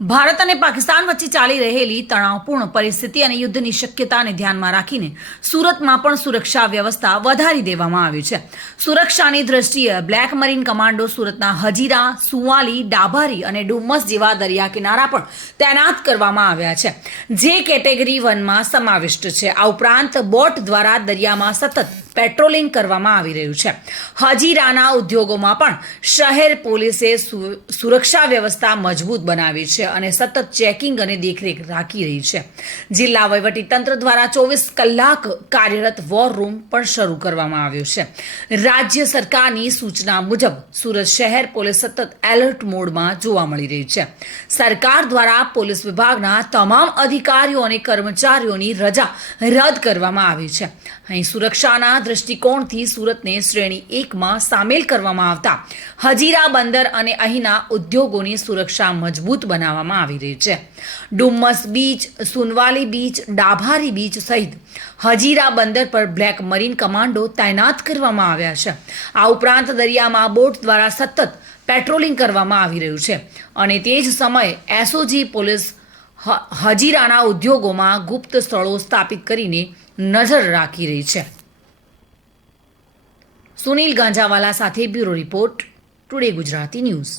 ભારત અને પાકિસ્તાન વચ્ચે ચાલી રહેલી તણાવપૂર્ણ પરિસ્થિતિ અને યુદ્ધની શક્યતાને ધ્યાનમાં રાખીને સુરતમાં પણ સુરક્ષા વ્યવસ્થા વધારી દેવામાં આવી છે. સુરક્ષાની દ્રષ્ટિએ બ્લેક મરીન કમાન્ડો સુરતના હજીરા, સુવાલી, ડાભારી અને ડુમ્મસ જેવા દરિયા કિનારા પણ તૈનાત કરવામાં આવ્યા છે, જે કેટેગરી 1માં સમાવિષ્ટ છે. આ ઉપરાંત બોટ દ્વારા દરિયામાં સતત પેટ્રોલિંગ કરવામાં આવી રહ્યું છે. હજીરાના ઉદ્યોગોમાં પણ શહેર પોલીસે સુરક્ષા વ્યવસ્થા મજબૂત બનાવી છે અને સતત ચેકિંગ અને દેખરેખ રાખી રહી છે. જિલ્લા વહીવટીતંત્ર દ્વારા 24 કલાક કાર્યરત વોર રૂમ પણ શરૂ કરવામાં આવ્યો છે. રાજ્ય સરકારની સૂચના મુજબ સુરત શહેર પોલીસ સતત એલર્ટ મોડમાં જોવા મળી રહી છે. સરકાર દ્વારા પોલીસ વિભાગના તમામ અધિકારીઓ અને કર્મચારીઓની રજા રદ કરવામાં આવી છે. અહીં સુરક્ષાના દ્રષ્ટિકોણથી સુરતને શ્રેણી 1માં સામેલ કરવામાં આવતા હજીરા બંદર અને અહીંના ઉદ્યોગોની સુરક્ષા મજબૂત બનાવવામાં આવી રહી છે. ડુમ્મસ બીચ, સુનવાલી બીચ, ડાભારી બીચ સહિત હજીરા બંદર પર બ્લેક મરીન કમાન્ડો તૈનાત કરવામાં આવ્યા છે. આ ઉપરાંત દરિયામાં બોટ દ્વારા સતત પેટ્રોલિંગ કરવામાં આવી રહ્યું છે અને તે જ સમયે એસઓજી પોલીસ હજીરાના ઉદ્યોગોમાં ગુપ્ત સ્થળો સ્થાપિત કરીને નજર રાખી રહી છે. સુનિલ ગાંજાવાલા સાથે bureau report, today Gujarati news.